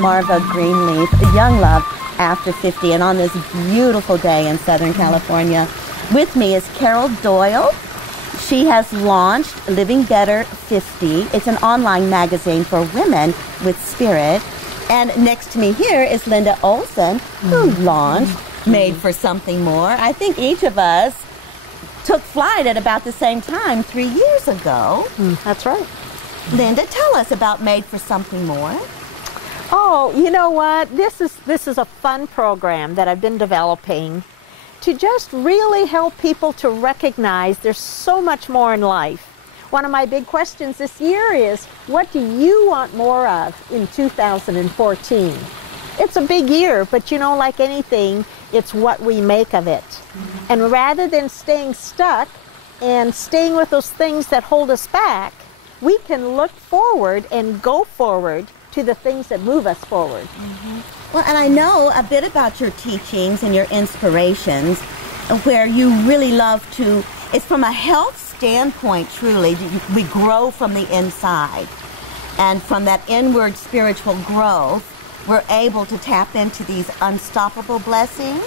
Marva Greenleaf, Young Love After 50, and on this beautiful day in Southern California, with me is Carol Doyle. She has launched Living Better 50. It's an online magazine for women with spirit. And next to me here is Linda Olson, who launched Made for Something More. I think each of us took flight at about the same time 3 years ago. That's right. Linda, tell us about Made for Something More. Oh, you know what? This is a fun program that I've been developing to just really help people to recognize there's so much more in life. One of my big questions this year is, what do you want more of in 2014? It's a big year, but you know, like anything, it's what we make of it. And rather than staying stuck and staying with those things that hold us back, we can look forward and go forward to the things that move us forward. Well, and I know a bit about your teachings and your inspirations, where you really love to, it's from a health standpoint, truly. We grow from the inside. And from that inward spiritual growth, we're able to tap into these unstoppable blessings.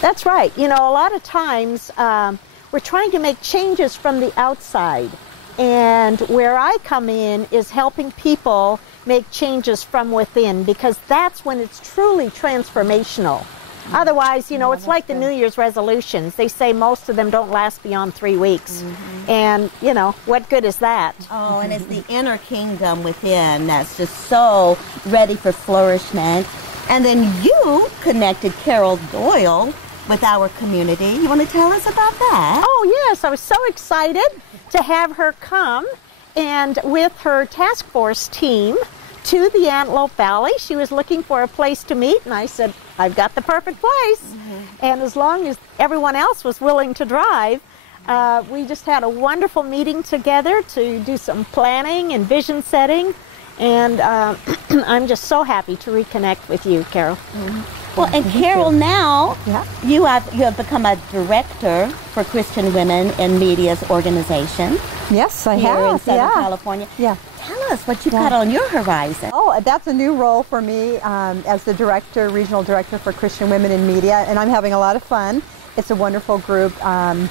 That's right. You know, a lot of times we're trying to make changes from the outside. And where I come in is helping people make changes from within, because that's when it's truly transformational. Otherwise, you know, it's like the New Year's resolutions. They say most of them don't last beyond 3 weeks. And, you know, what good is that? Oh, and it's the inner kingdom within that's just so ready for flourishment. And then you connected Carol Doyle with our community. You want to tell us about that? Oh, yes. I was so excited to have her come and with her task force team to the Antelope Valley. She was looking for a place to meet, and I said, I've got the perfect place. And as long as everyone else was willing to drive, we just had a wonderful meeting together to do some planning and vision setting. And I'm just so happy to reconnect with you, Carol. Well, and Carol, now you have become a director for Christian Women in Media's organization. Yes, I here have. in Southern California. Tell us what you've got on your horizon. Oh, that's a new role for me as the director, regional director for Christian Women in Media, and I'm having a lot of fun. It's a wonderful group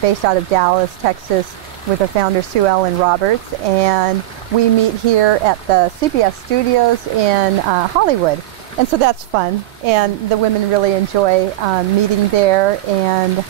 based out of Dallas, Texas, with the founder Sue Ellen Roberts, and we meet here at the CBS studios in Hollywood. And so that's fun, and the women really enjoy meeting there, and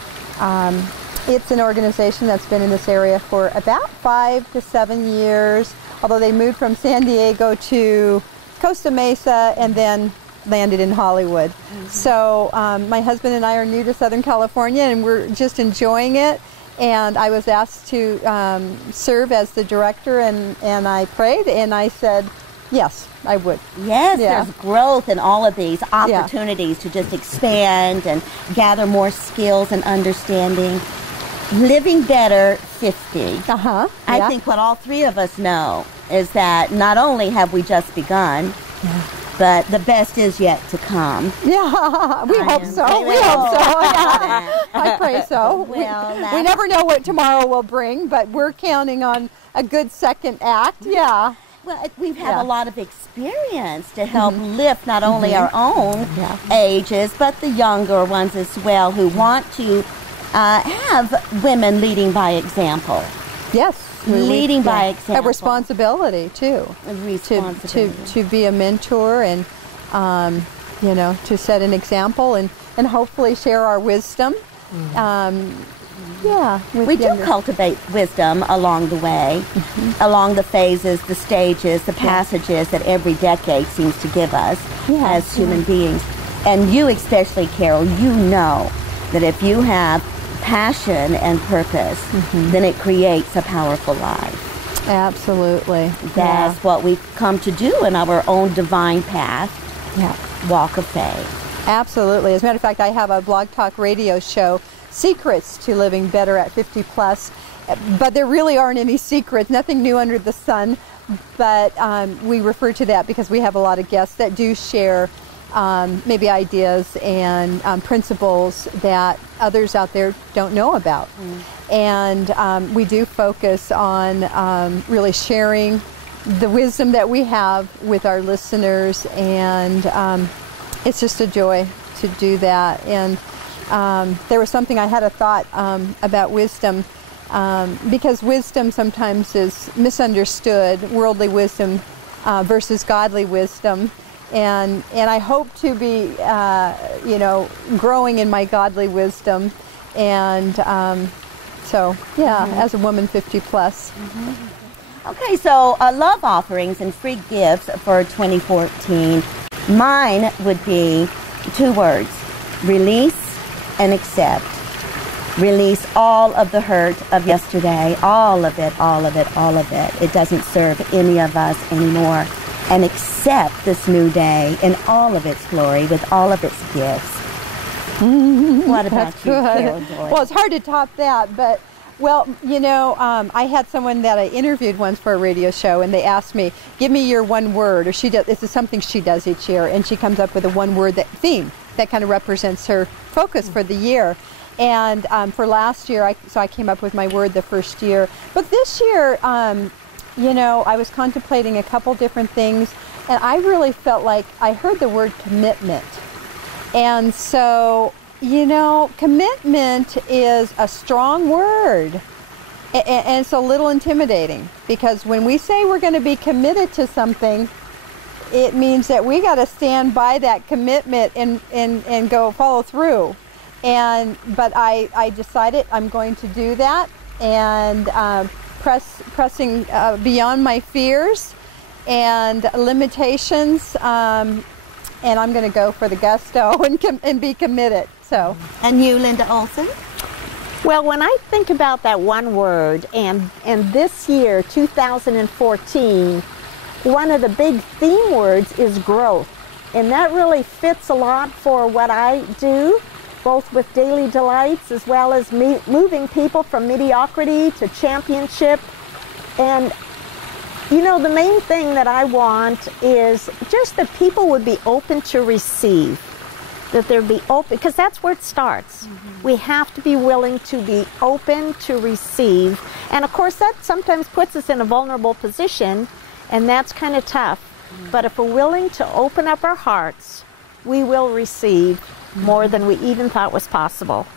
it's an organization that's been in this area for about 5 to 7 years, although they moved from San Diego to Costa Mesa and then landed in Hollywood. So my husband and I are new to Southern California, and we're just enjoying it. And I was asked to serve as the director, and I prayed, and I said, yes, I would. Yes, there's growth in all of these opportunities to just expand and gather more skills and understanding. Living Better 50. I think what all three of us know is that not only have we just begun, but the best is yet to come. Yeah, we hope so. We hope so. I pray so. Well, we never know what tomorrow will bring, but we're counting on a good second act. Yeah. Well, we've had a lot of experience to help lift not only our own ages, but the younger ones as well, who want to have women leading by example. Yes. Leading by example. A responsibility, too. A responsibility. To be a mentor and, you know, to set an example and hopefully share our wisdom. We do cultivate wisdom along the way, along the phases, the stages, the passages that every decade seems to give us as human beings. And you especially, Carol, you know that if you have passion and purpose, then it creates a powerful life. Absolutely. That's what we've come to do in our own divine path, walk of faith. Absolutely. As a matter of fact, I have a blog talk radio show, Secrets to Living Better at 50 Plus, but there really aren't any secrets, nothing new under the sun, but we refer to that because we have a lot of guests that do share maybe ideas and principles that others out there don't know about. And we do focus on really sharing the wisdom that we have with our listeners, and it's just a joy to do that. And there was something, I had a thought about wisdom, because wisdom sometimes is misunderstood, worldly wisdom versus godly wisdom. And I hope to be, growing in my godly wisdom. And so, yeah, as a woman 50 plus. Okay, so love offerings and free gifts for 2014. Mine would be 2 words: release and accept. Release all of the hurt of yesterday, all of it, all of it, all of it. It doesn't serve any of us anymore. And accept this new day in all of its glory, with all of its gifts. What about you, Carol Doyle? Well, it's hard to top that, but, well, I had someone that I interviewed once for a radio show, and they asked me, give me your one word, or this is something she does each year, and she comes up with a one-word theme that kind of represents her focus for the year. And for last year, I came up with my word the first year. But this year, I was contemplating a couple different things, and I really felt like I heard the word commitment. And so, commitment is a strong word, and it's a little intimidating, because when we say we're going to be committed to something, it means that we got to stand by that commitment and go follow through. But I decided I'm going to do that, and pressing beyond my fears and limitations, and I'm going to go for the gusto and be committed. So. And you, Linda Olson? Well, when I think about that one word, and this year, 2014, one of the big theme words is growth. And that really fits a lot for what I do, both with Daily Delights as well as moving people from mediocrity to championship. And the main thing that I want is just that people would be open to receive, that they'd be open, because that's where it starts. We have to be willing to be open to receive. And of course, that sometimes puts us in a vulnerable position, and that's kind of tough. But if we're willing to open up our hearts, we will receive more than we even thought was possible.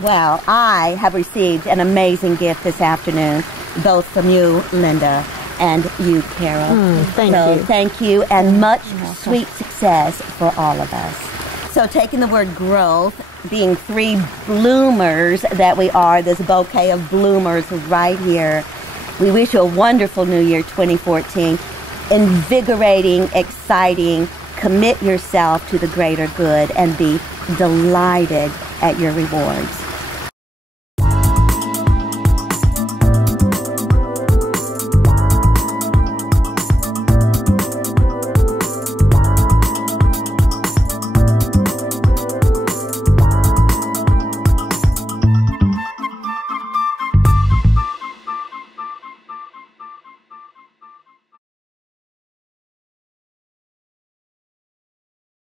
Well, I have received an amazing gift this afternoon, both from you, Linda, and you, Carol. Thank you, and much sweet success for all of us. So taking the word growth, being 3 bloomers that we are, this bouquet of bloomers right here, we wish you a wonderful New Year 2014, invigorating, exciting. Commit yourself to the greater good and be delighted at your rewards.